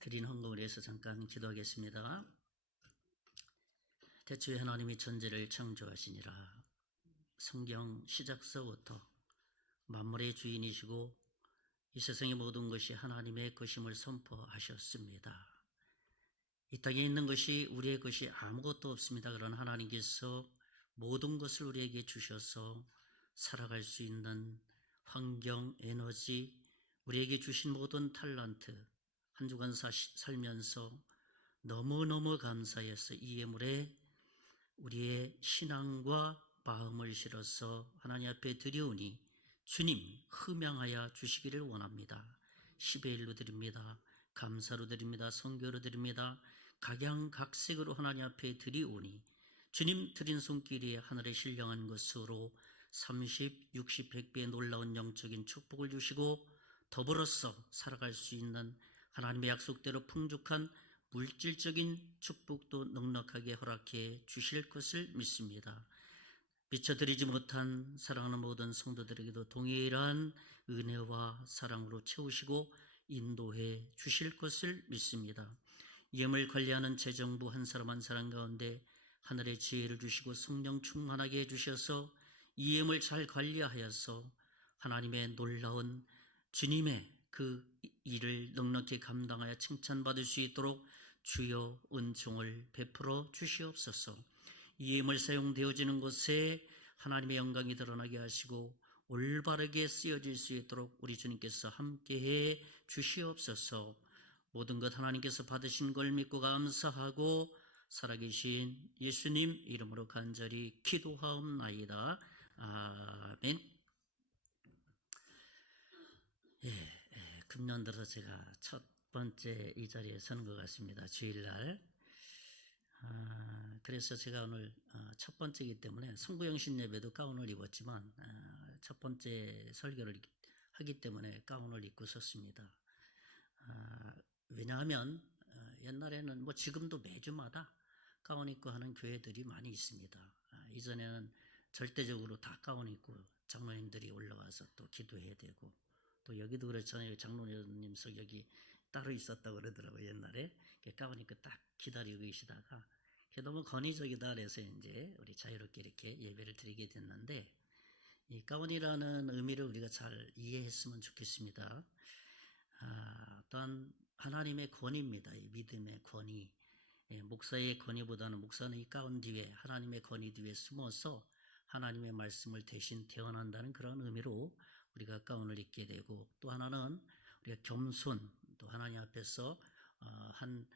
드린 헌금을 위해서 잠깐 기도하겠습니다. 대초에 하나님이 천지를 창조하시니라. 성경 시작서부터 만물의 주인이시고 이 세상의 모든 것이 하나님의 것임을 선포하셨습니다. 이 땅에 있는 것이 우리의 것이 아무것도 없습니다. 그러나 하나님께서 모든 것을 우리에게 주셔서 살아갈 수 있는 환경, 에너지, 우리에게 주신 모든 탤런트, 한 주간 살면서 너무너무 감사해서 이 예물에 우리의 신앙과 마음을 실어서 하나님 앞에 드리오니 주님 흠양하여 주시기를 원합니다. 10의 1로 드립니다. 감사로 드립니다. 선교로 드립니다. 각양각색으로 하나님 앞에 드리오니 주님 드린 손길이 하늘에 신령한 것으로 30, 60, 100배의 놀라운 영적인 축복을 주시고 더불어서 살아갈 수 있는 하나님의 약속대로 풍족한 물질적인 축복도 넉넉하게 허락해 주실 것을 믿습니다. 미쳐드리지 못한 사랑하는 모든 성도들에게도 동일한 은혜와 사랑으로 채우시고 인도해 주실 것을 믿습니다. 예물 관리하는 재정부 한 사람 한 사람 가운데 하늘의 지혜를 주시고 성령 충만하게 해주셔서 이 예물 잘 관리하여서 하나님의 놀라운 주님의 그 일을 넉넉히 감당하여 칭찬받을 수 있도록 주여 은총을 베풀어 주시옵소서. 이 예물 사용되어지는 곳에 하나님의 영광이 드러나게 하시고 올바르게 쓰여질 수 있도록 우리 주님께서 함께해 주시옵소서. 모든 것 하나님께서 받으신 걸 믿고 감사하고 살아계신 예수님 이름으로 간절히 기도하옵나이다. 아멘. 금년 들어서 제가 첫 번째 이 자리에 서는 것 같습니다. 주일날. 그래서 제가 오늘 첫 번째이기 때문에 성부영신 예배도 가운을 입었지만 첫 번째 설교를 하기 때문에 가운을 입고 섰습니다. 왜냐하면 옛날에는 뭐 지금도 매주마다 가운 입고 하는 교회들이 많이 있습니다. 이전에는 절대적으로 다 가운 입고 장로님들이 올라와서 또 기도해야 되고 또 여기도 그렇잖아요. 장로님석 여기 따로 있었다고 그러더라고요. 옛날에 가운 입고 딱 기다리고 계시다가 너무 권위적이다 그래서 이제 우리 자유롭게 이렇게 예배를 드리게 됐는데 이 가운이라는 의미를 우리가 잘 이해했으면 좋겠습니다. 또한 하나님의 권위입니다. 이 믿음의 권위. 목사의 권위보다는 목사는 이 가운 뒤에 하나님의 권위 뒤에 숨어서 하나님의 말씀을 대신 대언한다는 그런 의미로 우리가 가운을 입게 되고 또 하나는 우리가 겸손 또 하나님 앞에서 한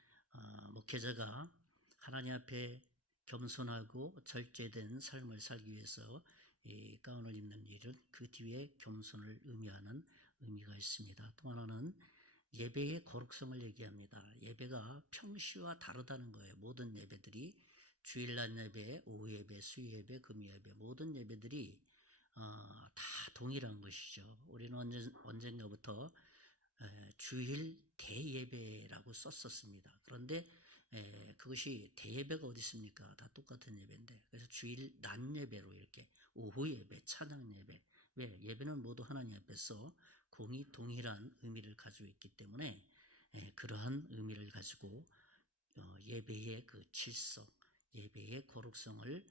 목회자가 하나님 앞에 겸손하고 절제된 삶을 살기 위해서 이 가운을 입는 일은 그 뒤에 겸손을 의미하는 의미가 있습니다. 또 하나는 예배의 거룩성을 얘기합니다. 예배가 평시와 다르다는 거예요. 모든 예배들이 주일날 예배, 오후 예배, 수요 예배, 금요 예배 모든 예배들이 다 동일한 것이죠. 우리는 언젠가부터 주일 대예배라고 썼었습니다. 그런데 그것이 대예배가 어디 있습니까? 다 똑같은 예배인데 그래서 주일 낮 예배로 이렇게 오후 예배, 찬양 예배 왜? 예배는 모두 하나님 앞에서 공이 동일한 의미를 가지고 있기 때문에 그러한 의미를 가지고 예배의 그 질서, 예배의 거룩성을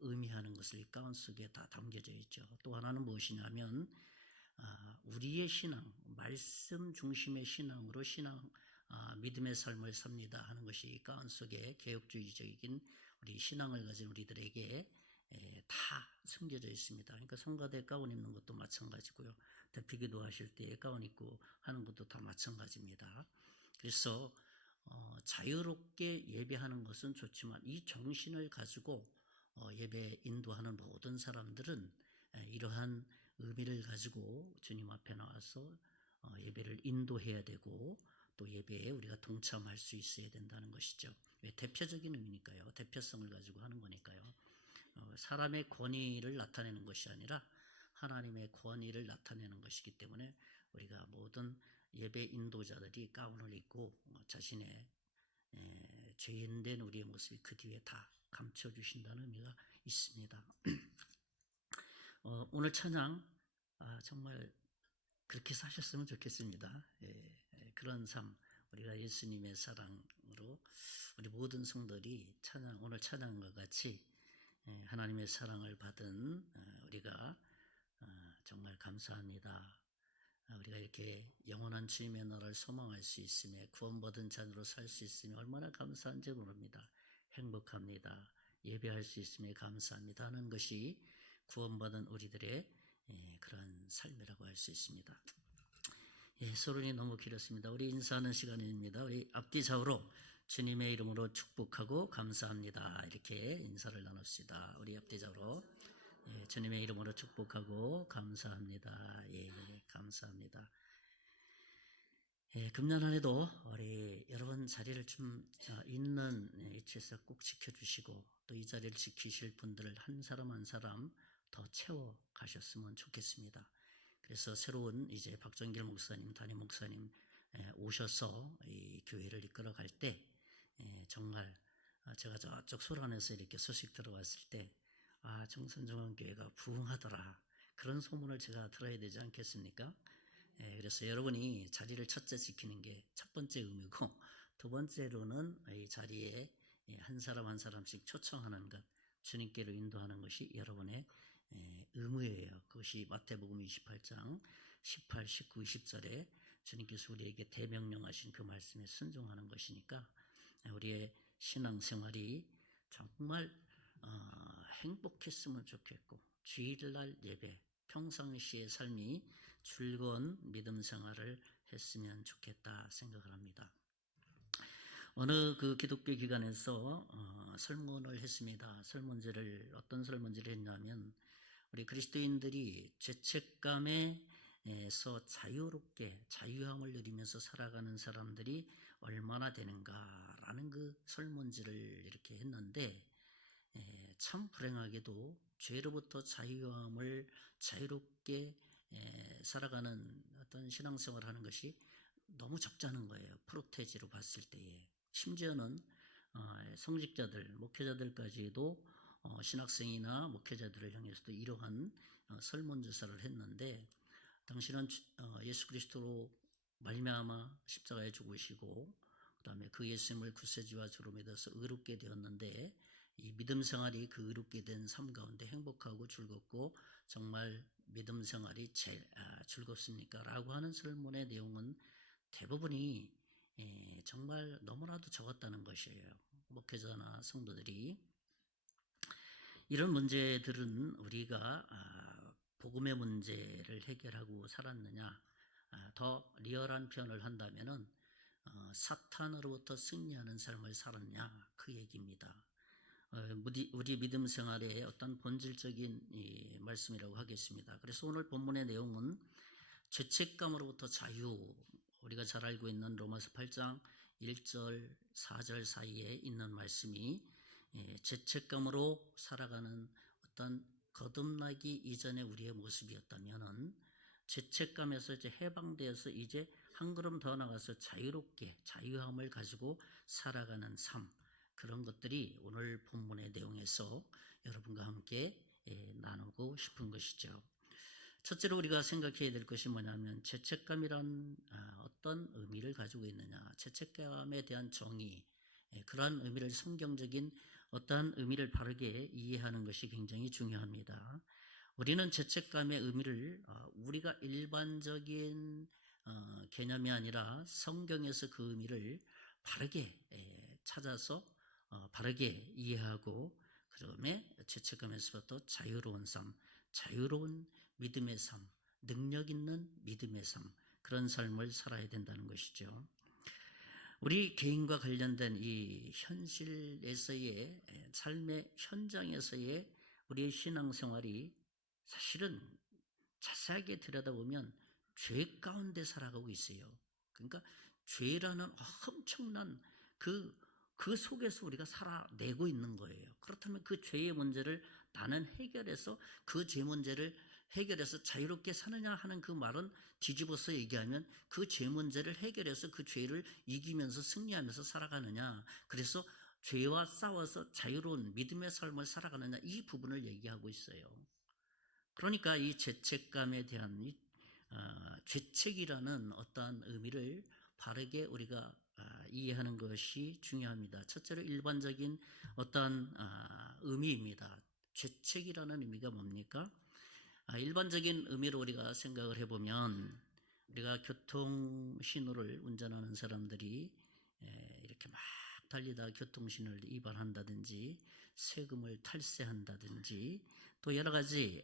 의미하는 것을 가운 속에 다 담겨져 있죠. 또 하나는 무엇이냐면 우리의 신앙, 말씀 중심의 신앙으로 믿음의 삶을 삽니다 하는 것이 가운 속에 개혁주의적인 우리 신앙을 가진 우리들에게 다 숨겨져 있습니다. 그러니까 성가대 가운 입는 것도 마찬가지고요. 대피기도 하실 때 가운 입고 하는 것도 다 마찬가지입니다. 그래서 자유롭게 예배하는 것은 좋지만 이 정신을 가지고 예배 인도하는 모든 사람들은 이러한 의미를 가지고 주님 앞에 나와서 예배를 인도해야 되고 또 예배에 우리가 동참할 수 있어야 된다는 것이죠. 왜? 대표적인 의미니까요. 대표성을 가지고 하는 거니까요. 사람의 권위를 나타내는 것이 아니라 하나님의 권위를 나타내는 것이기 때문에 우리가 모든 예배 인도자들이 가운을 입고 자신의 죄인된 우리의 모습이 그 뒤에 다 감춰주신다는 의미가 있습니다. 오늘 찬양 정말 그렇게 사셨으면 좋겠습니다. 그런 삶 우리가 예수님의 사랑으로 우리 모든 성도들이 오늘 찬양과 같이 하나님의 사랑을 받은 우리가 정말 감사합니다. 우리가 이렇게 영원한 주님의 나라를 소망할 수 있으며 구원받은 자녀로 살 수 있으며 얼마나 감사한지 모릅니다. 행복합니다. 예배할 수 있으며 감사합니다 하는 것이 구원받은 우리들의 그런 삶이라고 할 수 있습니다. 서론이 너무 길었습니다. 우리 인사하는 시간입니다. 우리 앞뒤 좌우로 주님의 이름으로 축복하고 감사합니다. 이렇게 인사를 나눕시다. 우리 앞뒤 좌우로 주님의 이름으로 축복하고 감사합니다. 감사합니다. 금년 한 해도 우리 여러분 자리를 좀 있는 위치에서 꼭 지켜주시고 또 이 자리를 지키실 분들을 한 사람 한 사람 더 채워 가셨으면 좋겠습니다. 그래서 새로운 이제 박정길 목사님, 담임 목사님 오셔서 이 교회를 이끌어 갈 때 정말 제가 저쪽 소란에서 이렇게 소식 들어왔을 때 정선정원교회가 부흥하더라. 그런 소문을 제가 들어야 되지 않겠습니까? 그래서 여러분이 자리를 첫째 지키는 게 첫 번째 의미고 두 번째로는 이 자리에 한 사람 한 사람씩 초청하는 것, 주님께로 인도하는 것이 여러분의 의무예요. 그것이 마태복음 28장 18, 19, 20절에 주님께서 우리에게 대명령하신 그 말씀에 순종하는 것이니까 우리의 신앙생활이 정말 행복했으면 좋겠고 주일날 예배, 평상시의 삶이 즐거운 믿음 생활을 했으면 좋겠다 생각을 합니다. 어느 그 기독교 기관에서 설문을 했습니다. 어떤 설문지를 했냐면 우리 그리스도인들이 죄책감에서 자유롭게 자유함을 누리면서 살아가는 사람들이 얼마나 되는가라는 그 설문지를 이렇게 했는데 참 불행하게도 죄로부터 자유함을 자유롭게 살아가는 어떤 신앙생활을 하는 것이 너무 적잖은 거예요. 프로테지로 봤을 때에. 심지어는 성직자들, 목회자들까지도 신학생이나 목회자들을 향해서도 이러한 설문조사를 했는데 당신은 예수 그리스도로 말미암아 십자가에 죽으시고 그 다음에 그 예수님을 구세주와 주로 믿어서 의롭게 되었는데 이 믿음 생활이 그 의롭게 된 삶 가운데 행복하고 즐겁고 정말 믿음 생활이 즐겁습니까? 라고 하는 설문의 내용은 대부분이 정말 너무나도 적었다는 것이에요. 목회자나 성도들이. 이런 문제들은 우리가 복음의 문제를 해결하고 살았느냐, 더 리얼한 표현을 한다면은 사탄으로부터 승리하는 삶을 살았냐 그 얘기입니다. 우리 믿음 생활의 어떤 본질적인 말씀이라고 하겠습니다. 그래서 오늘 본문의 내용은 죄책감으로부터 자유, 우리가 잘 알고 있는 로마서 8장 1절 4절 사이에 있는 말씀이 죄책감으로 살아가는 어떤 거듭나기 이전의 우리의 모습이었다면은 죄책감에서 이제 해방되어서 이제 한 걸음 더 나가서 자유롭게 자유함을 가지고 살아가는 삶, 그런 것들이 오늘 본문의 내용에서 여러분과 함께 나누고 싶은 것이죠. 첫째로 우리가 생각해야 될 것이 뭐냐면 죄책감이란 어떤 의미를 가지고 있느냐, 죄책감에 대한 정의, 그러한 의미를 성경적인 어떠한 의미를 바르게 이해하는 것이 굉장히 중요합니다. 우리는 죄책감의 의미를 우리가 일반적인 개념이 아니라 성경에서 그 의미를 바르게 찾아서 바르게 이해하고 그다음에 죄책감에서부터 자유로운 삶, 자유로운 믿음의 삶, 능력 있는 믿음의 삶, 그런 삶을 살아야 된다는 것이죠. 우리 개인과 관련된 이 현실에서의 삶의 현장에서의 우리의 신앙생활이 사실은 자세하게 들여다보면 죄 가운데 살아가고 있어요. 그러니까 죄라는 엄청난 그 속에서 우리가 살아내고 있는 거예요. 그렇다면 그 죄의 문제를 나는 해결해서 그 죄 문제를 해결해서 자유롭게 사느냐 하는 그 말은 뒤집어서 얘기하면 그 죄 문제를 해결해서 그 죄를 이기면서 승리하면서 살아가느냐, 그래서 죄와 싸워서 자유로운 믿음의 삶을 살아가느냐, 이 부분을 얘기하고 있어요. 그러니까 이 죄책감에 대한 죄책이라는 어떠한 의미를 바르게 우리가 이해하는 것이 중요합니다. 첫째로 일반적인 어떤 의미입니다. 죄책이라는 의미가 뭡니까? 일반적인 의미로 우리가 생각을 해보면 우리가 교통 신호를 운전하는 사람들이 이렇게 막 달리다 교통신호를 위반한다든지 세금을 탈세한다든지 또 여러 가지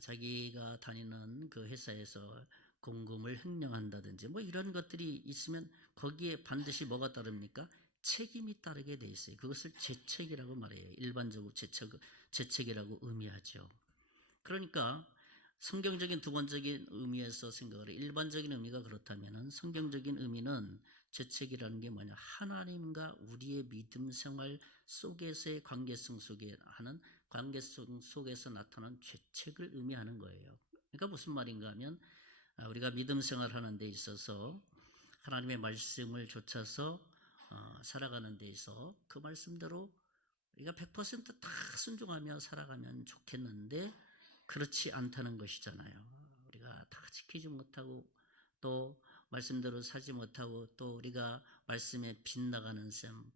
자기가 다니는 그 회사에서 공금을 횡령한다든지 뭐 이런 것들이 있으면 거기에 반드시 뭐가 따릅니까? 책임이 따르게 돼 있어요. 그것을 죄책이라고 말해요. 일반적으로 죄책이라고 의미하죠. 그러니까 성경적인 두 번적인 의미에서 생각을 해요. 일반적인 의미가 그렇다면 성경적인 의미는 죄책이라는 게 뭐냐? 하나님과 우리의 믿음 생활 속에서의 관계성 속에 하는 관계성 속에서 나타난 죄책을 의미하는 거예요. 그러니까 무슨 말인가 하면 우리가 믿음 생활하는 데 있어서 하나님의 말씀을 좇아서 살아가는 데 있어 그 말씀대로 우리가 100%다 순종하며 살아가면 좋겠는데 그렇지 않다는 것이잖아요. 우리가 다 지키지 못하고 또 말씀대로 살지 못하고 또 우리가 말씀에 빗나가는 삶,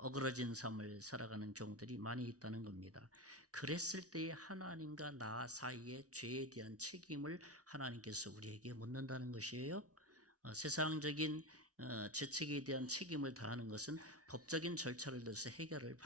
어그러진 삶을 살아가는 경우들이 많이 있다는 겁니다. 그랬을 때에 하나님과 나 사이의 죄에 대한 책임을 하나님께서 우리에게 묻는다는 것이에요. 세상적인 죄책에 대한 책임을 다하는 것은 법적인 절차를 통해서 해결을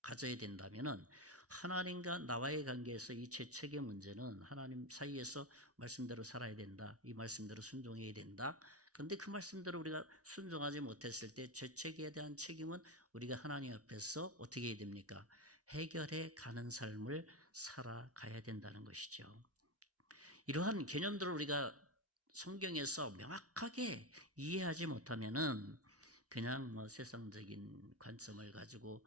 가져야 된다면은 하나님과 나와의 관계에서 이 죄책의 문제는 하나님 사이에서 말씀대로 살아야 된다. 이 말씀대로 순종해야 된다. 그런데 그 말씀대로 우리가 순종하지 못했을 때 죄책에 대한 책임은 우리가 하나님 앞에서 어떻게 해야 됩니까? 해결해 가는 삶을 살아가야 된다는 것이죠. 이러한 개념들을 우리가 성경에서 명확하게 이해하지 못하면은 그냥 뭐 세상적인 관점을 가지고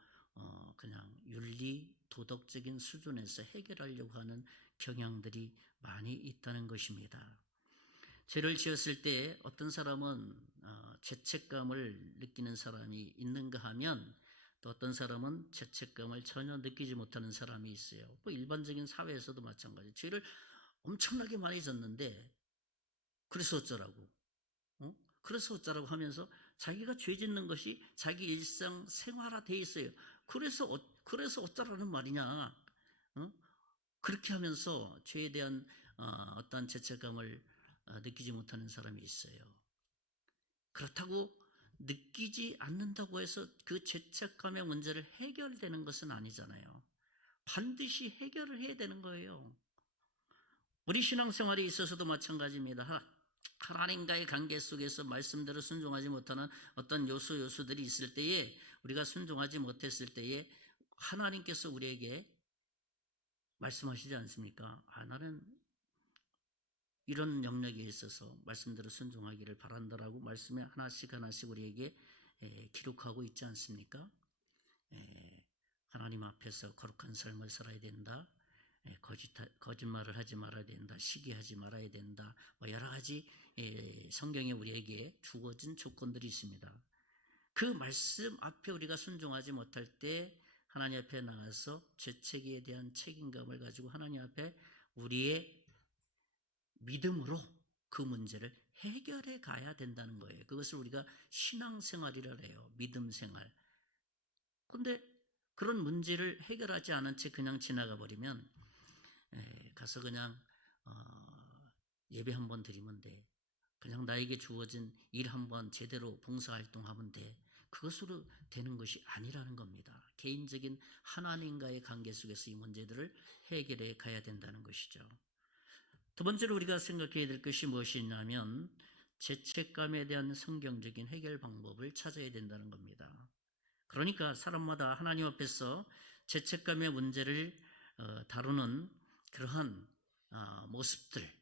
그냥 윤리 도덕적인 수준에서 해결하려고 하는 경향들이 많이 있다는 것입니다. 죄를 지었을 때 어떤 사람은 죄책감을 느끼는 사람이 있는가 하면 또 어떤 사람은 죄책감을 전혀 느끼지 못하는 사람이 있어요. 뭐 일반적인 사회에서도 마찬가지. 죄를 엄청나게 많이 졌는데 그래서 어쩌라고? 그래서 어쩌라고 하면서 자기가 죄 짓는 것이 자기 일상 생활화되어 있어요. 그래서 어쩌라는 말이냐? 그렇게 하면서 죄에 대한 어떤 죄책감을 느끼지 못하는 사람이 있어요. 그렇다고 느끼지 않는다고 해서 그 죄책감의 문제를 해결되는 것은 아니잖아요. 반드시 해결을 해야 되는 거예요. 우리 신앙생활에 있어서도 마찬가지입니다. 하나님과의 관계 속에서 말씀대로 순종하지 못하는 어떤 요소들이 있을 때에 우리가 순종하지 못했을 때에 하나님께서 우리에게 말씀하시지 않습니까? 나는 이런 영역에 있어서 말씀대로 순종하기를 바란다라고 말씀에 하나씩 우리에게 기록하고 있지 않습니까? 하나님 앞에서 거룩한 삶을 살아야 된다. 거짓말을 하지 말아야 된다. 시기하지 말아야 된다. 여러 가지 성경에 우리에게 주어진 조건들이 있습니다. 그 말씀 앞에 우리가 순종하지 못할 때 하나님 앞에 나가서 죄책에 대한 책임감을 가지고 하나님 앞에 우리의 믿음으로 그 문제를 해결해 가야 된다는 거예요. 그것을 우리가 신앙생활이라 해요. 믿음생활. 그런데 그런 문제를 해결하지 않은 채 그냥 지나가 버리면 가서 그냥 예배 한번 드리면 돼. 그냥 나에게 주어진 일 한번 제대로 봉사활동하면 돼. 그것으로 되는 것이 아니라는 겁니다. 개인적인 하나님과의 관계 속에서 이 문제들을 해결해 가야 된다는 것이죠. 두 번째로 우리가 생각해야 될 것이 무엇이냐면 죄책감에 대한 성경적인 해결 방법을 찾아야 된다는 겁니다. 그러니까 사람마다 하나님 앞에서 죄책감의 문제를 다루는 그러한 모습들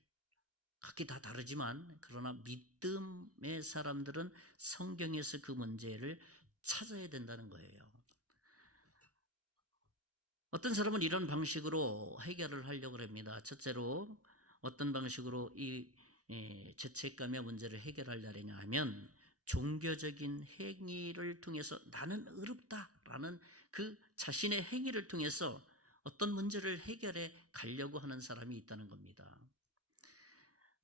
각기 다 다르지만 그러나 믿음의 사람들은 성경에서 그 문제를 찾아야 된다는 거예요. 어떤 사람은 이런 방식으로 해결을 하려고 합니다. 첫째로 어떤 방식으로 이 죄책감의 문제를 해결하려냐 하면 종교적인 행위를 통해서 나는 의롭다라는 그 자신의 행위를 통해서 어떤 문제를 해결해 가려고 하는 사람이 있다는 겁니다.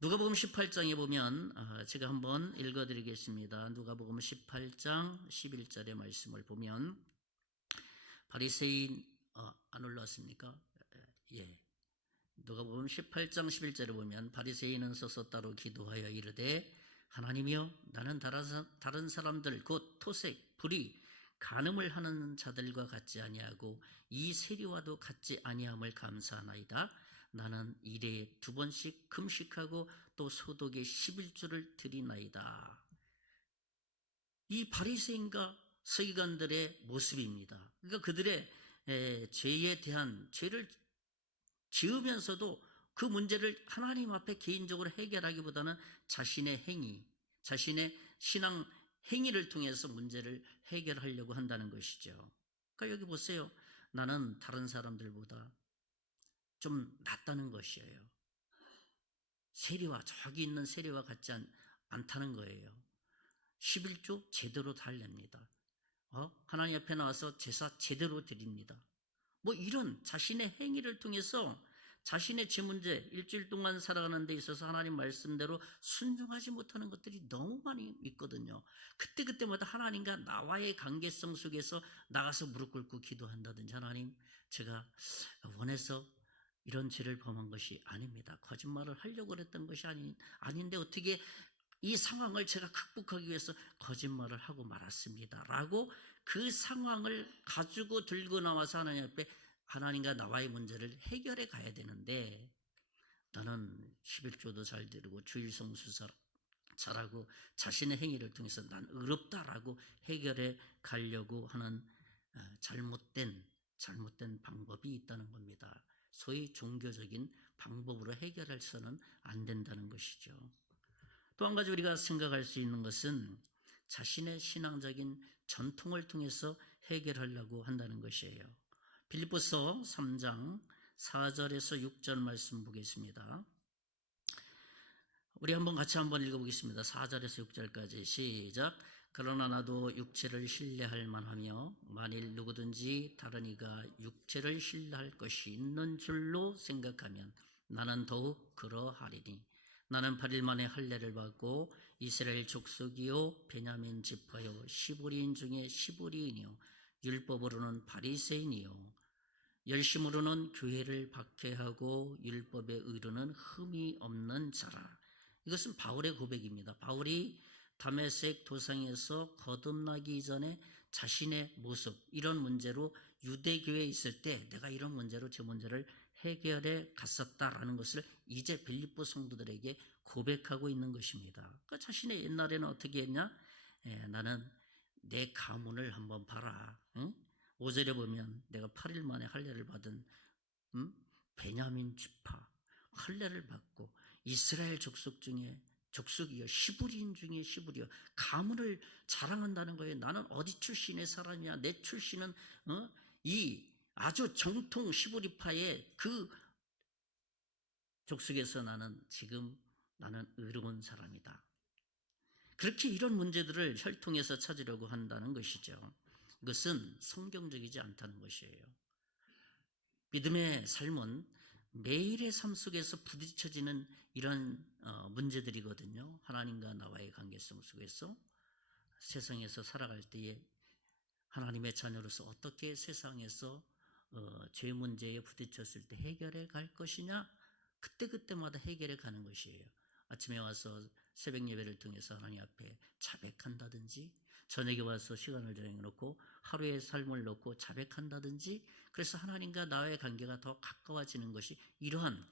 누가복음 18장에 보면 제가 한번 읽어드리겠습니다. 누가복음 18장 11절의 말씀을 보면 바리새인 안 올라왔습니까? 예. 누가복음 18장 11절에 보면 바리새인은 서서 따로 기도하여 이르되 하나님이여 나는 다른 사람들 곧 토색, 불의, 간음을 하는 자들과 같지 아니하고 이 세리와도 같지 아니함을 감사하나이다. 나는 일에 2번씩 금식하고 또 소독에 11조를 드리나이다. 이 바리새인과 서기관들의 모습입니다. 그러니까 그들의 죄에 대한 죄를 지으면서도 그 문제를 하나님 앞에 개인적으로 해결하기보다는 자신의 행위, 자신의 신앙 행위를 통해서 문제를 해결하려고 한다는 것이죠. 그러니까 여기 보세요. 나는 다른 사람들보다 좀 낫다는 것이에요. 세리와 저기 있는 세리와 같지 않다는 거예요. 11조 제대로 달랩니다. 하나님 앞에 나와서 제사 제대로 드립니다. 뭐 이런 자신의 행위를 통해서 자신의 제 문제, 일주일 동안 살아가는 데 있어서 하나님 말씀대로 순종하지 못하는 것들이 너무 많이 있거든요. 그때마다 하나님과 나와의 관계성 속에서 나가서 무릎 꿇고 기도한다든지, 하나님 제가 원해서 이런 죄를 범한 것이 아닙니다. 거짓말을 하려고 그랬던 것이 아닌데 어떻게 이 상황을 제가 극복하기 위해서 거짓말을 하고 말았습니다. 라고 그 상황을 가지고 들고 나와서 하나님 앞에 하나님과 나와의 문제를 해결해 가야 되는데, 나는 11조도 잘 드리고 주일성수 잘하고 자신의 행위를 통해서 난 의롭다라고 해결해 가려고 하는 잘못된 방법이 있다는 겁니다. 소위 종교적인 방법으로 해결해서는 안 된다는 것이죠. 또 한 가지 우리가 생각할 수 있는 것은 자신의 신앙적인 전통을 통해서 해결하려고 한다는 것이에요. 빌립보서 3장 4절에서 6절 말씀 보겠습니다. 우리 같이 한번 읽어보겠습니다. 4절에서 6절까지 시작. 그러나 나도 육체를 신뢰할 만하며 만일 누구든지 다른 이가 육체를 신뢰할 것이 있는 줄로 생각하면 나는 더욱 그러하리니 나는 8일 만에 할례를 받고 이스라엘 족속이요 베냐민 지파요 시브리인 중에 시브리인이요 율법으로는 바리새인이요 열심으로는 교회를 박해하고 율법의 의로는 흠이 없는 자라. 이것은 바울의 고백입니다. 바울이 다메섹 도상에서 거듭나기 전에 자신의 모습, 이런 문제로 유대교회에 있을 때 내가 이런 문제로 제 문제를 해결해 갔었다라는 것을 이제 빌립보 성도들에게 고백하고 있는 것입니다. 그러니까 자신의 옛날에는 어떻게 했냐? 나는 내 가문을 한번 봐라. 응? 5절에 보면 내가 8일 만에 할례를 받은 베냐민 지파 할례를 받고 이스라엘 족속 중에 족속이요 시브리인 중에 시브리요 가문을 자랑한다는 거예요. 나는 어디 출신의 사람이야. 내 출신은 이 아주 정통 시브리파의 그 족속에서 나는 의로운 사람이다. 그렇게 이런 문제들을 혈통에서 찾으려고 한다는 것이죠. 이것은 성경적이지 않다는 것이에요. 믿음의 삶은 매일의 삶 속에서 부딪혀지는 이런 문제들이거든요. 하나님과 나와의 관계성 속에서 세상에서 살아갈 때에 하나님의 자녀로서 어떻게 세상에서 죄 문제에 부딪혔을 때 해결해 갈 것이냐, 그때마다 해결해 가는 것이에요. 아침에 와서 새벽 예배를 통해서 하나님 앞에 자백한다든지, 저녁에 와서 시간을 정해놓고 하루의 삶을 놓고 자백한다든지, 그래서 하나님과 나와의 관계가 더 가까워지는 것이 이러한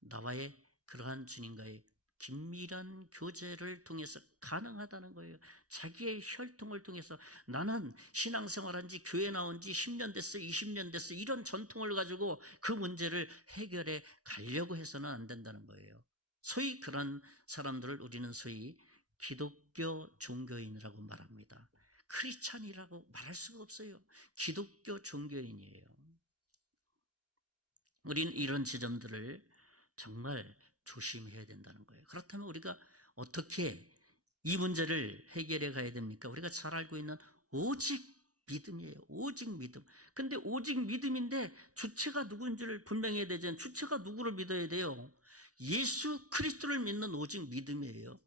나와의 그러한 주님과의 긴밀한 교제를 통해서 가능하다는 거예요. 자기의 혈통을 통해서 나는 신앙생활한 지 교회 나온 지 10년 됐어 20년 됐어 이런 전통을 가지고 그 문제를 해결해 가려고 해서는 안 된다는 거예요. 소위 그런 사람들을 우리는 소위 기독교 종교인이라고 말합니다. 크리스찬이라고 말할 수가 없어요. 기독교 종교인이에요. 우리는 이런 지점들을 정말 조심해야 된다는 거예요. 그렇다면 우리가 어떻게 이 문제를 해결해 가야 됩니까? 우리가 잘 알고 있는 오직 믿음이에요. 오직 믿음. 근데 오직 믿음인데 주체가 누군지를 분명히 해야 되잖아요. 주체가 누구를 믿어야 돼요? 예수 그리스도를 믿는 오직 믿음이에요.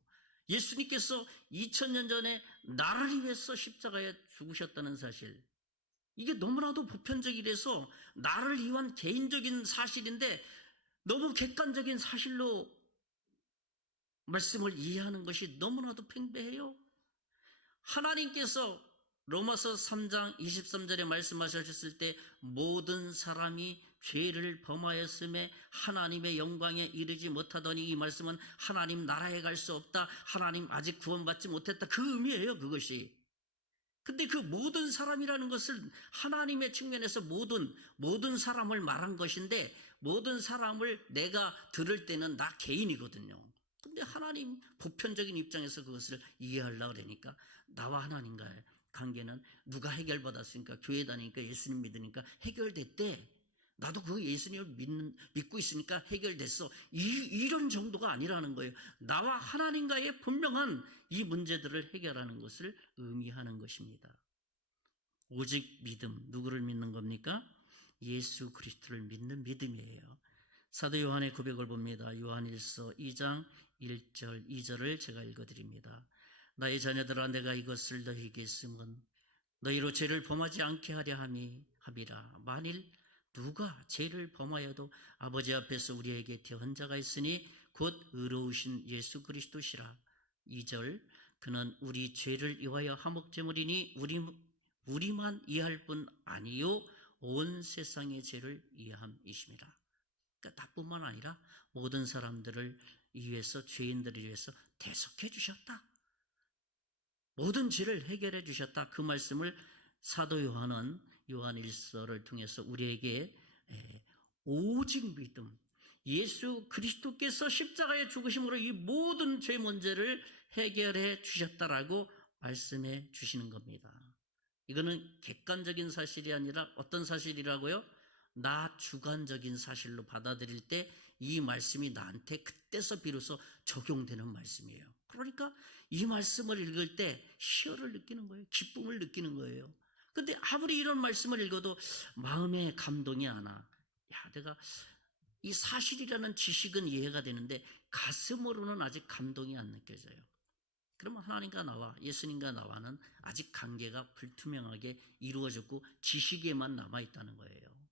예수님께서 2000년 전에 나를 위해서 십자가에 죽으셨다는 사실, 이게 너무나도 보편적이라서 나를 위한 개인적인 사실인데 너무 객관적인 사실로 말씀을 이해하는 것이 너무나도 팽배해요. 하나님께서 로마서 3장 23절에 말씀하셨을 때 모든 사람이 죄를 범하였음에 하나님의 영광에 이르지 못하더니, 이 말씀은 하나님 나라에 갈 수 없다, 하나님 아직 구원받지 못했다, 그 의미예요. 그것이. 근데 그 모든 사람이라는 것을 하나님의 측면에서 모든 사람을 말한 것인데, 모든 사람을 내가 들을 때는 나 개인이거든요. 근데 하나님 보편적인 입장에서 그것을 이해하려고 그러니까 나와 하나님과의 관계는 누가 해결받았으니까, 교회 다니니까, 예수님 믿으니까 해결됐대. 나도 그 예수님을 믿고 있으니까 해결됐어. 이런 정도가 아니라는 거예요. 나와 하나님과의 분명한 이 문제들을 해결하는 것을 의미하는 것입니다. 오직 믿음, 누구를 믿는 겁니까? 예수 그리스도를 믿는 믿음이에요. 사도 요한의 고백을 봅니다. 요한일서 2장 1절 2절을 제가 읽어드립니다. 나의 자녀들아, 내가 이것을 너희에게 쓰면 너희로 죄를 범하지 않게 하려 함이라. 만일 누가 죄를 범하여도 아버지 앞에서 우리에게 대언 자가 있으니 곧 의로우신 예수 그리스도시라. 2절, 그는 우리 죄를 위하여 화목제물이니 우리만 이해할 뿐 아니요 온 세상의 죄를 이해함이심이라. 그러니까 나뿐만 아니라 모든 사람들을 위해서, 죄인들을 위해서 대속해 주셨다. 모든 죄를 해결해 주셨다. 그 말씀을 사도 요한은 요한일서를 통해서 우리에게 오직 믿음, 예수 그리스도께서 십자가에 죽으심으로 이 모든 죄 문제를 해결해 주셨다라고 말씀해 주시는 겁니다. 이거는 객관적인 사실이 아니라 어떤 사실이라고요? 나 주관적인 사실로 받아들일 때 이 말씀이 나한테 그때서 비로소 적용되는 말씀이에요. 그러니까 이 말씀을 읽을 때 희열을 느끼는 거예요. 기쁨을 느끼는 거예요. 근데 아무리 이런 말씀을 읽어도 마음에 감동이 안 와. 내가 이 사실이라는 지식은 이해가 되는데 가슴으로는 아직 감동이 안 느껴져요. 그러면 하나님과 나와, 예수님과 나와는 아직 관계가 불투명하게 이루어졌고 지식에만 남아있다는 거예요.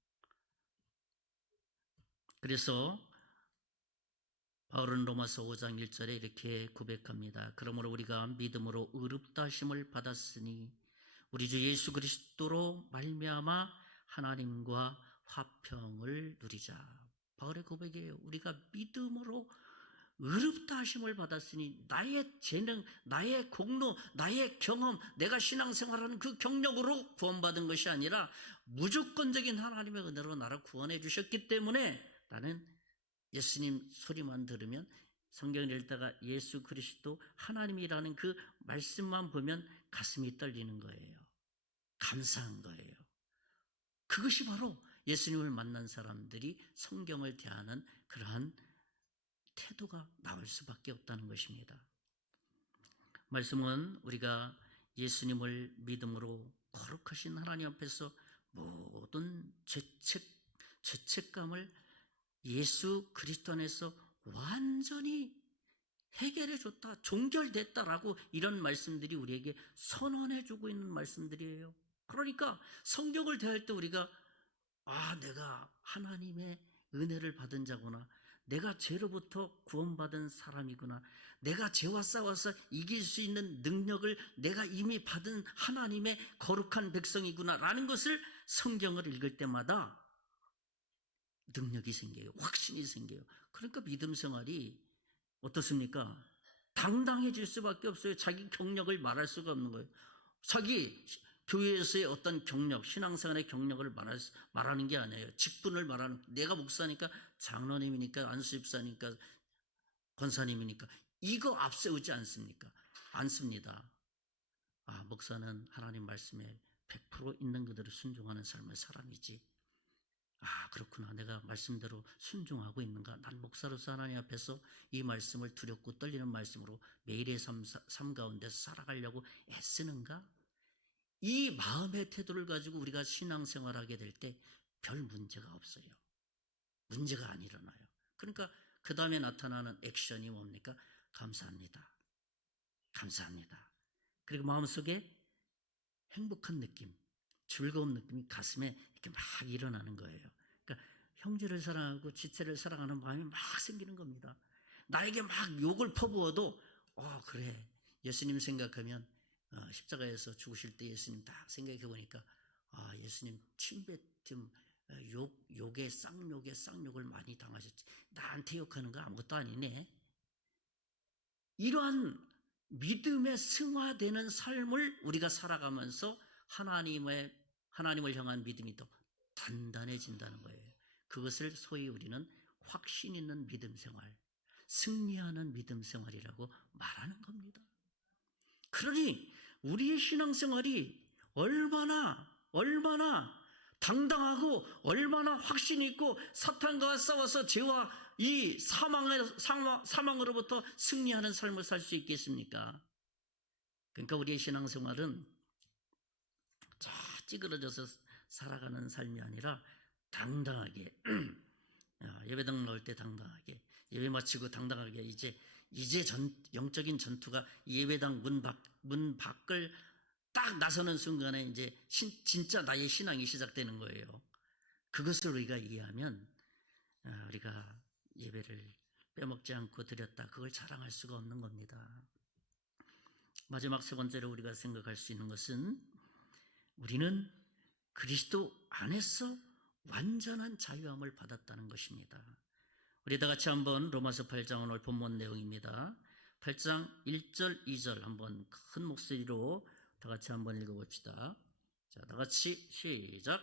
그래서 바울은 로마서 5장 1절에 이렇게 고백합니다. 그러므로 우리가 믿음으로 의롭다 하심을 받았으니 우리 주 예수 그리스도로 말미암아 하나님과 화평을 누리자. 바울의 고백이에요. 우리가 믿음으로 의롭다 하심을 받았으니 나의 재능, 나의 공로, 나의 경험, 내가 신앙생활하는 그 경력으로 구원받은 것이 아니라 무조건적인 하나님의 은혜로 나를 구원해 주셨기 때문에 나는 예수님 소리만 들으면, 성경을 읽다가 예수 그리스도 하나님이라는 그 말씀만 보면 가슴이 떨리는 거예요. 감사한 거예요. 그것이 바로 예수님을 만난 사람들이 성경을 대하는 그러한 태도가 나올 수밖에 없다는 것입니다. 말씀은 우리가 예수님을 믿음으로 거룩하신 하나님 앞에서 모든 죄책감을 예수 그리스도 안에서 완전히 해결해 줬다, 종결됐다라고 이런 말씀들이 우리에게 선언해 주고 있는 말씀들이에요. 그러니까 성경을 대할 때 우리가 내가 하나님의 은혜를 받은 자구나, 내가 죄로부터 구원받은 사람이구나, 내가 죄와 싸워서 이길 수 있는 능력을 내가 이미 받은 하나님의 거룩한 백성이구나 라는 것을 성경을 읽을 때마다 능력이 생겨요. 확신이 생겨요. 그러니까 믿음 생활이 어떻습니까? 당당해질 수밖에 없어요. 자기 경력을 말할 수가 없는 거예요. 자기 교회에서의 어떤 경력, 신앙생활의 경력을 말하는 게 아니에요. 직분을 말하는, 내가 목사니까, 장로님이니까, 안수집사니까, 권사님이니까 이거 앞세우지 않습니까? 않습니다. 목사는 하나님 말씀에 100% 있는 그대로 순종하는 삶의 사람이지. 그렇구나. 내가 말씀대로 순종하고 있는가? 난 목사로서 하나님 앞에서 이 말씀을 두렵고 떨리는 말씀으로 매일의 삶 가운데서 살아가려고 애쓰는가? 이 마음의 태도를 가지고 우리가 신앙생활하게 될 때 별 문제가 없어요. 문제가 안 일어나요. 그러니까 그 다음에 나타나는 액션이 뭡니까? 감사합니다. 감사합니다. 그리고 마음속에 행복한 느낌, 즐거운 느낌이 가슴에 이렇게 막 일어나는 거예요. 그러니까 형제를 사랑하고 지체를 사랑하는 마음이 막 생기는 겁니다. 나에게 막 욕을 퍼부어도 그래, 예수님 생각하면 십자가에서 죽으실 때 예수님 딱 생각해 보니까 예수님 침뱉음 욕에 쌍욕을 많이 당하셨지. 나한테 욕하는 거 아무것도 아니네. 이러한 믿음의 승화되는 삶을 우리가 살아가면서 하나님을 향한 믿음이 더 단단해진다는 거예요. 그것을 소위 우리는 확신 있는 믿음 생활, 승리하는 믿음 생활이라고 말하는 겁니다. 그러니 우리의 신앙생활이 얼마나 당당하고 얼마나 확신 있고 사탄과 싸워서 죄와 이 사망으로부터 승리하는 삶을 살 수 있겠습니까? 그러니까 우리의 신앙생활은 찌그러져서 살아가는 삶이 아니라 당당하게 예배당 나올 때 당당하게, 예배 마치고 당당하게 이제 영적인 전투가 예배당 문 밖을 딱 나서는 순간에 이제 진짜 나의 신앙이 시작되는 거예요. 그것을 우리가 이해하면 우리가 예배를 빼먹지 않고 드렸다, 그걸 자랑할 수가 없는 겁니다. 마지막 세 번째로 우리가 생각할 수 있는 것은 우리는 그리스도 안에서 완전한 자유함을 받았다는 것입니다. 우리 다 같이 한번 로마서 8장 오늘 본문 내용입니다. 8장 1절 2절 한번 큰 목소리로 다 같이 한번 읽어봅시다. 자, 다 같이 시작.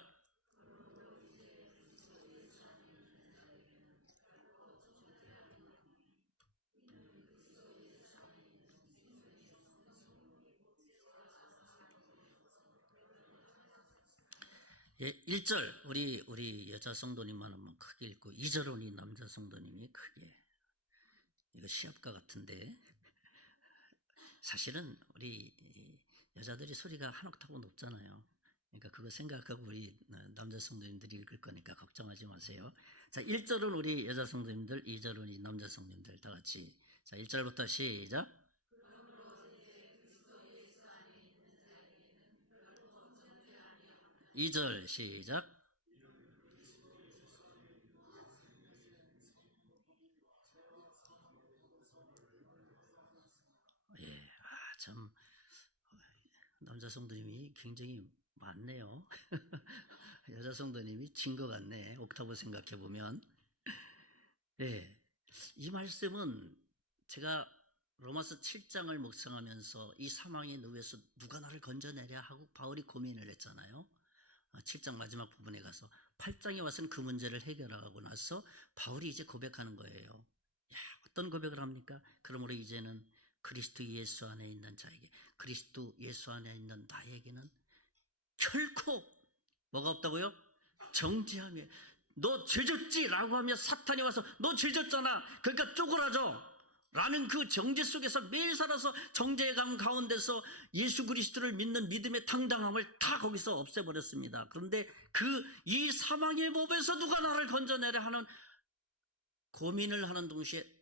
예, 1절 우리 여자 성도님만 한번 크게 읽고 2절은 우리 남자 성도님이 크게. 이거 시합가 같은데 사실은 우리 여자들이 소리가 한 옥타브 높잖아요. 그러니까 그거 생각하고 우리 남자 성도님들이 읽을 거니까 걱정하지 마세요. 자, 1절은 우리 여자 성도님들, 2절은 우리 남자 성도님들 다 같이. 자, 1절부터 시작. 2절 시작. 예, 참 남자 성도님이 굉장히 많네요. 여자 성도님이 진 것 같네. 옥타브 생각해 보면. 예, 이 말씀은 제가 로마서 7장을 묵상하면서 이 사망의 누에서 누가 나를 건져내랴 하고 바울이 고민을 했잖아요. 7장 마지막 부분에 가서 8장에 와서는 그 문제를 해결하고 나서 바울이 이제 고백하는 거예요. 어떤 고백을 합니까? 그러므로 이제는 그리스도 예수 안에 있는 자에게, 그리스도 예수 안에 있는 나에게는 결코 뭐가 없다고요? 정죄함이. 너 죄졌지? 라고 하면 사탄이 와서 너 죄졌잖아, 그러니까 쪼그라져 라는 그 정죄 속에서 매일 살아서 정죄감 가운데서 예수 그리스도를 믿는 믿음의 당당함을 다 거기서 없애버렸습니다. 그런데 이 사망의 법에서 누가 나를 건져내려 하는 고민을 하는 동시에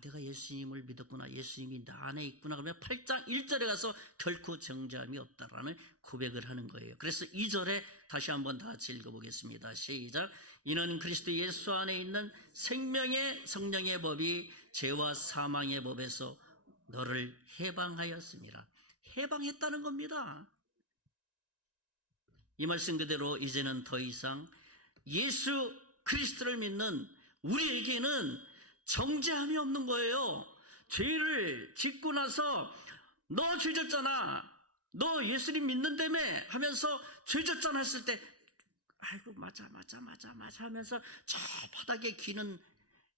내가 예수님을 믿었구나, 예수님이 나 안에 있구나, 그러면 8장 1절에 가서 결코 정죄함이 없다라는 고백을 하는 거예요. 그래서 2절에 다시 한번 다 같이 읽어보겠습니다. 시작. 이는 그리스도 예수 안에 있는 생명의 성령의 법이 죄와 사망의 법에서 너를 해방하였습니다. 해방했다는 겁니다. 이 말씀 그대로 이제는 더 이상 예수 그리스도를 믿는 우리에게는 정죄함이 없는 거예요. 죄를 짓고 나서 너 죄졌잖아, 너 예수님 믿는다며 하면서 죄졌잖아 했을 때 아이고 맞아 하면서 저 바닥에 기는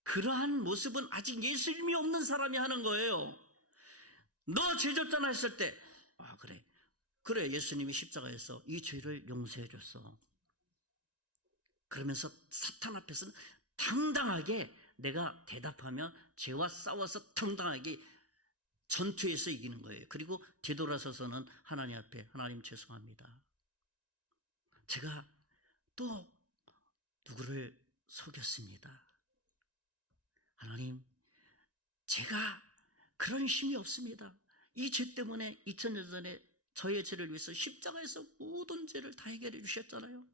그러한 모습은 아직 예수님이 없는 사람이 하는 거예요. 너 죄졌잖아 했을 때 그래 예수님이 십자가에서 이 죄를 용서해 줬어. 그러면서 사탄 앞에서는 당당하게 내가 대답하며 죄와 싸워서 당당하게 전투에서 이기는 거예요. 그리고 뒤돌아서서는 하나님 앞에 하나님 죄송합니다, 제가 또 누구를 속였습니다. 하나님, 제가 그런 힘이 없습니다. 이 죄 때문에 2000년 전에 저의 죄를 위해서 십자가에서 모든 죄를 다 해결해 주셨잖아요.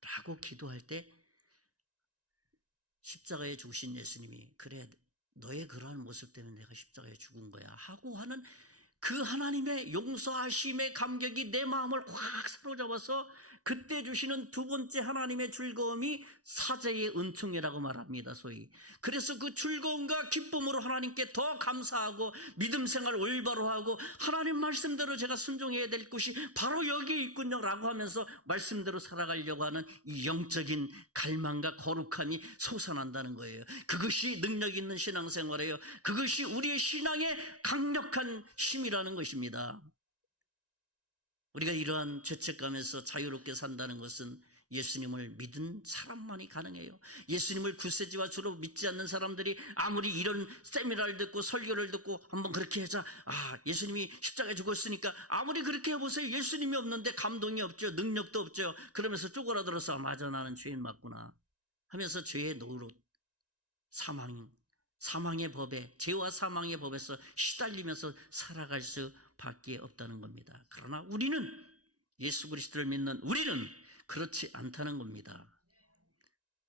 라고 기도할 때 십자가에 죽으신 예수님이 그래, 너의 그러한 모습 때문에 내가 십자가에 죽은 거야 하고 하는 그 하나님의 용서하심의 감격이 내 마음을 확 사로잡아서 그때 주시는 두 번째 하나님의 즐거움이 사제의 은총이라고 말합니다. 소위. 그래서 그 즐거움과 기쁨으로 하나님께 더 감사하고 믿음 생활 올바로 하고 하나님 말씀대로 제가 순종해야 될 것이 바로 여기에 있군요 라고 하면서 말씀대로 살아가려고 하는 이 영적인 갈망과 거룩함이 솟아난다는 거예요. 그것이 능력 있는 신앙생활이에요. 그것이 우리의 신앙의 강력한 힘이라는 것입니다. 우리가 이러한 죄책감에서 자유롭게 산다는 것은 예수님을 믿은 사람만이 가능해요. 예수님을 구세주와 주로 믿지 않는 사람들이 아무리 이런 세미나를 듣고 설교를 듣고 한번 그렇게 하자, 예수님이 십자가에 죽었으니까 아무리 그렇게 해보세요. 예수님이 없는데 감동이 없죠. 능력도 없죠. 그러면서 쪼그라들어서 맞아, 나는 죄인 맞구나 하면서 죄의 노릇, 사망의 법에, 죄와 사망의 법에서 시달리면서 살아갈 수밖에 없다는 겁니다. 그러나 우리는, 예수 그리스도를 믿는 우리는 그렇지 않다는 겁니다.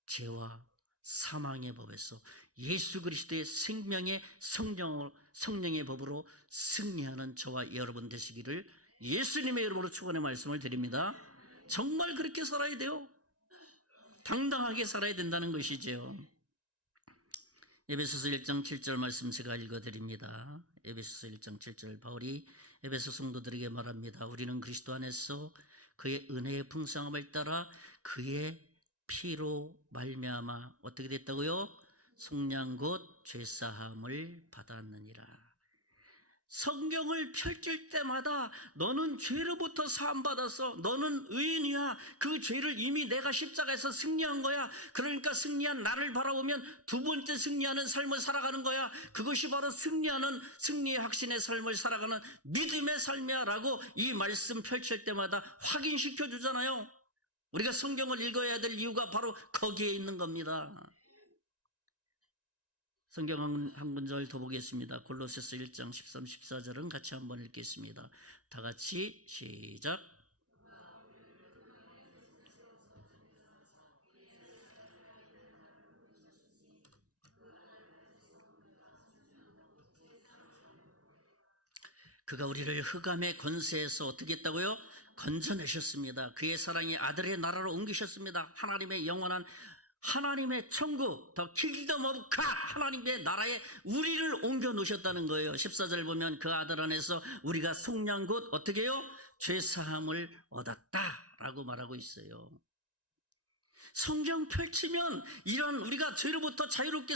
죄와 사망의 법에서 예수 그리스도의 생명의 성령의 법으로 승리하는 저와 여러분 되시기를 예수님의 이름으로 축원의 말씀을 드립니다. 정말 그렇게 살아야 돼요. 당당하게 살아야 된다는 것이죠. 에베소서 1장 7절 말씀 제가 읽어드립니다. 에베소서 1장 7절 바울이 에베소 성도들에게 말합니다. 우리는 그리스도 안에서 그의 은혜의 풍성함을 따라 그의 피로 말미암아 어떻게 됐다고요? 속량 곧 죄사함을 받았느니라. 성경을 펼칠 때마다 너는 죄로부터 사함받아서 너는 의인이야. 그 죄를 이미 내가 십자가에서 승리한 거야. 그러니까 승리한 나를 바라보면 두 번째 승리하는 삶을 살아가는 거야. 그것이 바로 승리의 확신의 삶을 살아가는 믿음의 삶이야 라고 이 말씀 펼칠 때마다 확인시켜 주잖아요. 우리가 성경을 읽어야 될 이유가 바로 거기에 있는 겁니다. 성경 한 문절 더 보겠습니다. 골로새서 1장 13, 14절은 같이 한번 읽겠습니다. 다 같이 시작. 그가 우리를 흑암의 권세에서 어떻게 했다고요? 건져내셨습니다. 그의 사랑이 아들의 나라로 옮기셨습니다. 하나님의 영원한 하나님의 천국, 더 킬덤 오브 갓, 하나님의 나라에 우리를 옮겨 놓으셨다는 거예요. 14절 보면 그 아들 안에서 우리가 속량 곧 어떻게 해요? 죄사함을 얻었다라고 말하고 있어요. 성경 펼치면 이런 우리가 죄로부터 자유롭게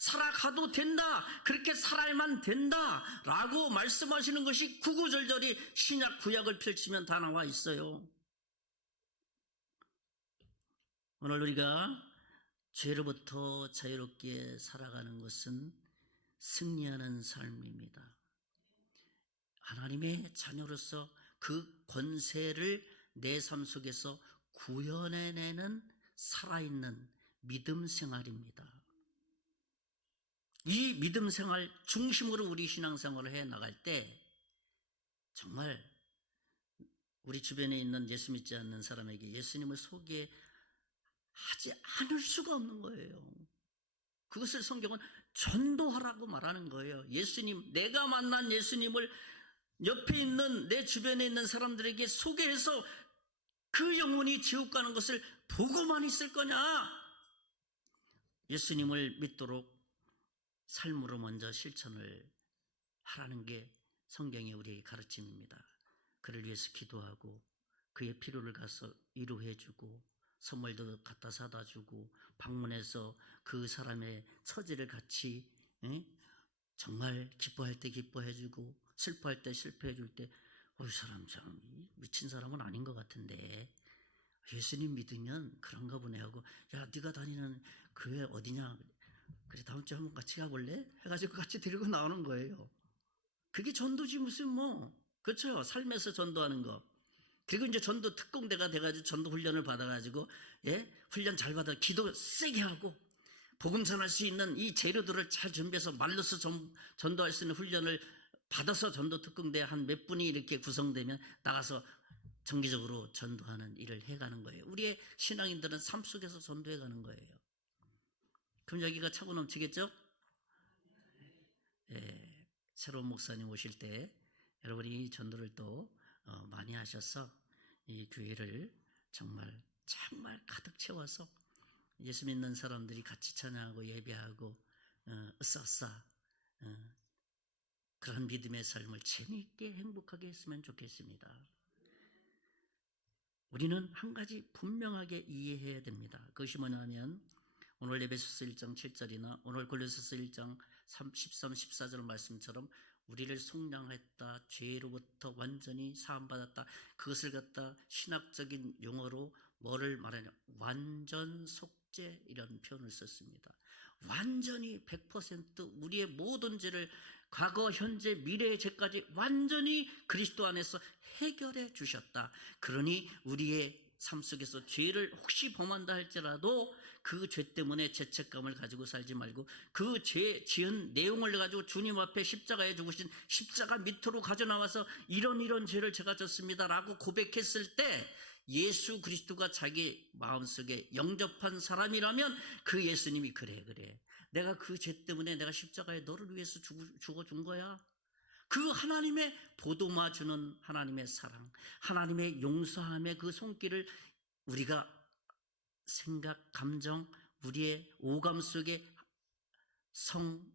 살아가도 된다, 그렇게 살아야만 된다 라고 말씀하시는 것이 구구절절히 신약 구약을 펼치면 다 나와 있어요. 오늘 우리가 죄로부터 자유롭게 살아가는 것은 승리하는 삶입니다. 하나님의 자녀로서 그 권세를 내 삶 속에서 구현해내는 살아있는 믿음 생활입니다. 이 믿음 생활 중심으로 우리 신앙생활을 해 나갈 때 정말 우리 주변에 있는 예수 믿지 않는 사람에게 예수님을 소개하지 않을 수가 없는 거예요. 그것을 성경은 전도하라고 말하는 거예요. 예수님, 내가 만난 예수님을 옆에 있는 내 주변에 있는 사람들에게 소개해서 그 영혼이 지옥 가는 것을 보고만 있을 거냐? 예수님을 믿도록 삶으로 먼저 실천을 하라는 게 성경의 우리의 가르침입니다. 그를 위해서 기도하고 그의 필요를 가서 위로해주고 선물도 갖다 사다 주고 방문해서 그 사람의 처지를 같이 정말 기뻐할 때 기뻐해주고 슬퍼할 때 슬퍼해줄 때 이 사람 참 미친 사람은 아닌 것 같은데 예수님 믿으면 그런가 보네 하고, 야 네가 다니는 교회 어디냐, 그래 다음 주에 한번 같이 가볼래? 해가지고 같이 데리고 나오는 거예요. 그게 전도지 무슨 그렇죠? 삶에서 전도하는 거. 그리고 이제 전도 특공대가 돼가지고 전도 훈련을 받아가지고 훈련 잘 받아 기도 세게 하고 복음 전할 수 있는 이 재료들을 잘 준비해서 말로서 전도할 수 있는 훈련을 받아서 전도 특공대 한 몇 분이 이렇게 구성되면 나가서 정기적으로 전도하는 일을 해가는 거예요. 우리의 신앙인들은 삶 속에서 전도해가는 거예요. 그럼 여기가 차고 넘치겠죠? 예, 새로운 목사님 오실 때 여러분이 이 전도를 또 많이 하셔서 이 교회를 정말 가득 채워서 예수 믿는 사람들이 같이 찬양하고 예배하고 으쌰으쌰 그런 믿음의 삶을 재미있게 행복하게 했으면 좋겠습니다. 우리는 한 가지 분명하게 이해해야 됩니다. 그것이 뭐냐면 오늘 에베소서 1장 7절이나 오늘 골로새서 1장 13, 14절 말씀처럼 우리를 속량했다, 죄로부터 완전히 사함받았다, 그것을 갖다 신학적인 용어로 뭐를 말하냐, 완전 속죄 이런 표현을 썼습니다. 완전히 100% 우리의 모든 죄를 과거, 현재, 미래의 죄까지 완전히 그리스도 안에서 해결해 주셨다. 그러니 우리의 삶 속에서 죄를 혹시 범한다 할지라도 그 죄 때문에 죄책감을 가지고 살지 말고 그 죄 지은 내용을 가지고 주님 앞에 십자가에 죽으신 십자가 밑으로 가져나와서 이런 죄를 제가 졌습니다라고 고백했을 때 예수 그리스도가 자기 마음속에 영접한 사람이라면 그 예수님이 그래 내가 그 죄 때문에 내가 십자가에 너를 위해서 죽어준 거야. 그 하나님의 보도마 주는 하나님의 사랑, 하나님의 용서함의 그 손길을 우리가 생각, 감정, 우리의 오감 속에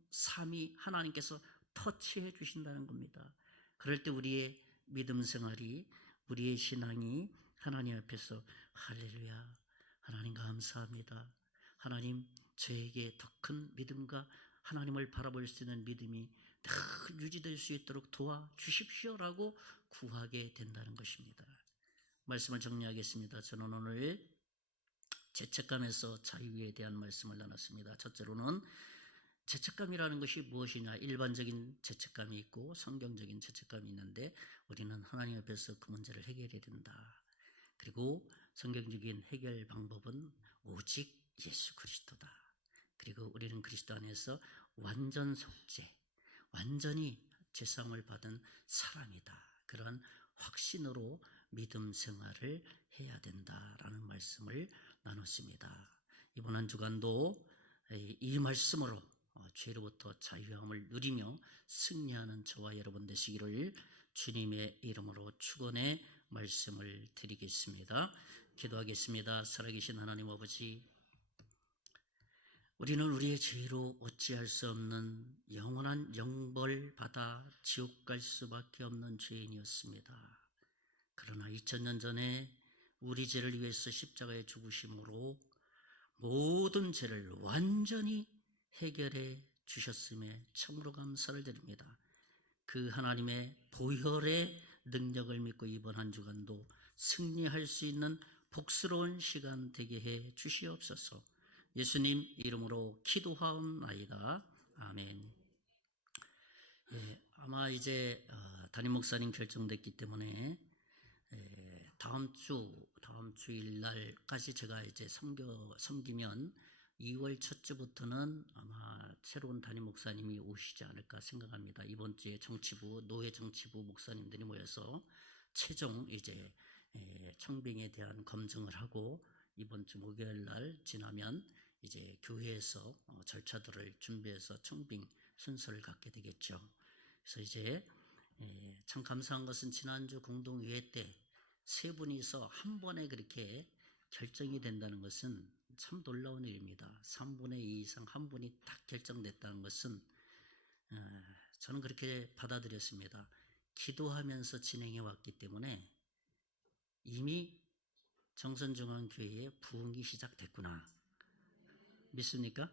삼위 하나님께서 터치해 주신다는 겁니다. 그럴 때 우리의 믿음 생활이, 우리의 신앙이 하나님 앞에서 할렐루야, 하나님 감사합니다. 하나님 저에게 더 큰 믿음과 하나님을 바라볼 수 있는 믿음이 늘 유지될 수 있도록 도와주십시오라고 구하게 된다는 것입니다. 말씀을 정리하겠습니다. 저는 오늘 죄책감에서 자유에 대한 말씀을 나눴습니다. 첫째로는 죄책감이라는 것이 무엇이냐, 일반적인 죄책감이 있고 성경적인 죄책감이 있는데 우리는 하나님 앞에서 그 문제를 해결해야 된다. 그리고 성경적인 해결 방법은 오직 예수 그리스도다. 그리고 우리는 그리스도 안에서 완전 속죄, 완전히 죄사함을 받은 사람이다. 그런 확신으로 믿음 생활을 해야 된다라는 말씀을 나눴습니다. 이번 한 주간도 이 말씀으로 죄로부터 자유함을 누리며 승리하는 저와 여러분 되시기를 주님의 이름으로 축원의 말씀을 드리겠습니다. 기도하겠습니다. 살아계신 하나님 아버지, 우리는 우리의 죄로 어찌할 수 없는 영원한 영벌 받아 지옥 갈 수밖에 없는 죄인이었습니다. 그러나 2000년 전에 우리 죄를 위해서 십자가에 죽으심으로 모든 죄를 완전히 해결해 주셨음에 참으로 감사를 드립니다. 그 하나님의 보혈의 능력을 믿고 이번 한 주간도 승리할 수 있는 복스러운 시간 되게 해 주시옵소서. 예수님 이름으로 기도하옵나이다. 아멘. 아마 이제 담임 목사님 결정됐기 때문에 다음 주일 날까지 제가 이제 섬기면 2월 첫 주부터는 아마 새로운 담임 목사님이 오시지 않을까 생각합니다. 이번 주에 노회 정치부 목사님들이 모여서 최종 이제 청빙에 대한 검증을 하고 이번 주 목요일 날 지나면 이제 교회에서 절차들을 준비해서 청빙 순서를 갖게 되겠죠. 그래서 이제 참 감사한 것은 지난주 공동회의 때 세 분이서 한 번에 그렇게 결정이 된다는 것은 참 놀라운 일입니다. 3분의 2 이상 한 분이 딱 결정됐다는 것은 저는 그렇게 받아들였습니다. 기도하면서 진행해 왔기 때문에 이미 정선중앙교회의 부흥이 시작됐구나. 믿습니까?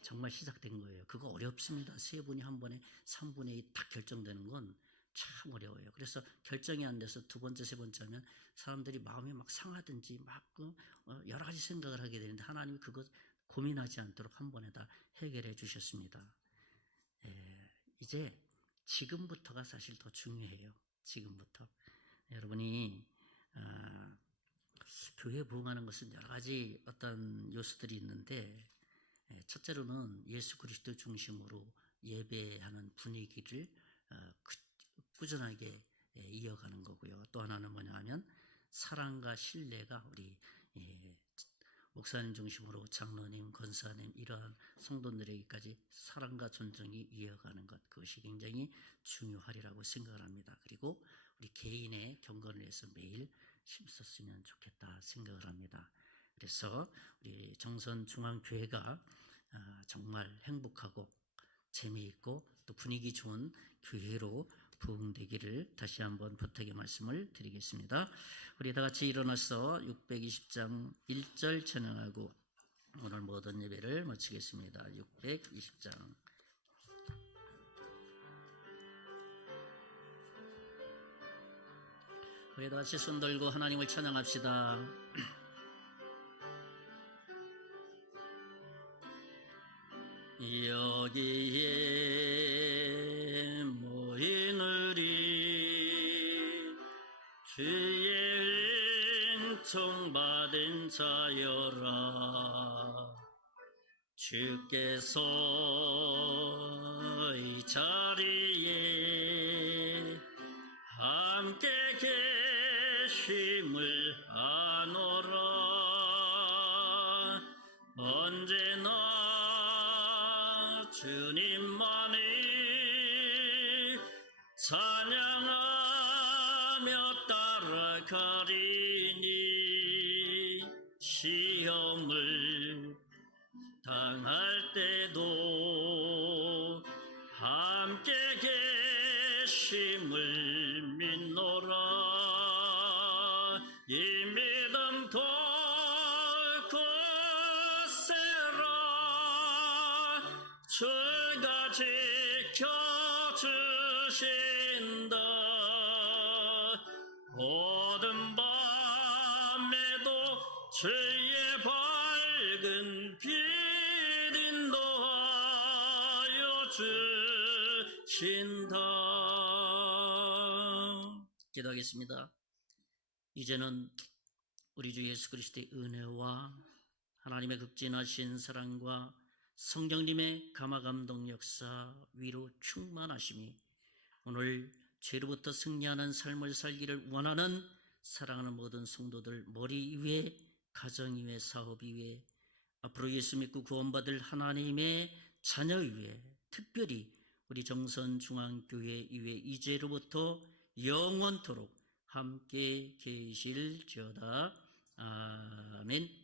정말 시작된 거예요. 그거 어렵습니다. 세 분이 한 번에 3분의 2 딱 결정되는 건 참 어려워요. 그래서 결정이 안 돼서 두 번째, 세 번째 하면 사람들이 마음이 막 상하든지 막 여러 가지 생각을 하게 되는데 하나님이 그것 고민하지 않도록 한 번에 다 해결해 주셨습니다. 이제 지금부터가 사실 더 중요해요. 지금부터. 여러분이 교회 부흥하는 것은 여러 가지 어떤 요소들이 있는데 첫째로는 예수 그리스도 중심으로 예배하는 분위기를 꾸준하게 이어가는 거고요. 또 하나는 뭐냐 하면 사랑과 신뢰가 우리 목사님 중심으로 장로님, 권사님 이러한 성도들에게까지 사랑과 존중이 이어가는 것, 그것이 굉장히 중요하리라고 생각을 합니다. 그리고 우리 개인의 경건을 위해서 매일 힘썼으면 좋겠다 생각을 합니다. 그래서 우리 정선중앙교회가 정말 행복하고 재미있고 또 분위기 좋은 교회로 부흥되기를 다시 한번 부탁의 말씀을 드리겠습니다. 우리 다 같이 일어나서 620장 1절 찬양하고 오늘 모든 예배를 마치겠습니다. 620장. 우리 다 같이 손 들고 하나님을 찬양합시다. 여기에 모인 우리 주의 은총받은 자여라. 주께서 이 자리에 함께 계심을 아노라. 언제나 주님만이 찬양하며 따라가리니 시험을 당할 때도 함께 계심을 믿노라. 이 믿음 더 굳세라. 주가 지켜주신다. 어두운 밤에도 주의 밝은 빛 인도하여 주신다. 기도하겠습니다. 이제는 우리 주 예수 그리스도의 은혜와 하나님의 극진하신 사랑과 성령님의 감화감동 역사 위로 충만하심이 오늘 죄로부터 승리하는 삶을 살기를 원하는 사랑하는 모든 성도들 머리 위에, 가정 위에, 사업 위에, 앞으로 예수 믿고 구원받을 하나님의 자녀 위에, 특별히 우리 정선중앙교회 위에 이제로부터 영원토록 함께 계실지어다. 아멘.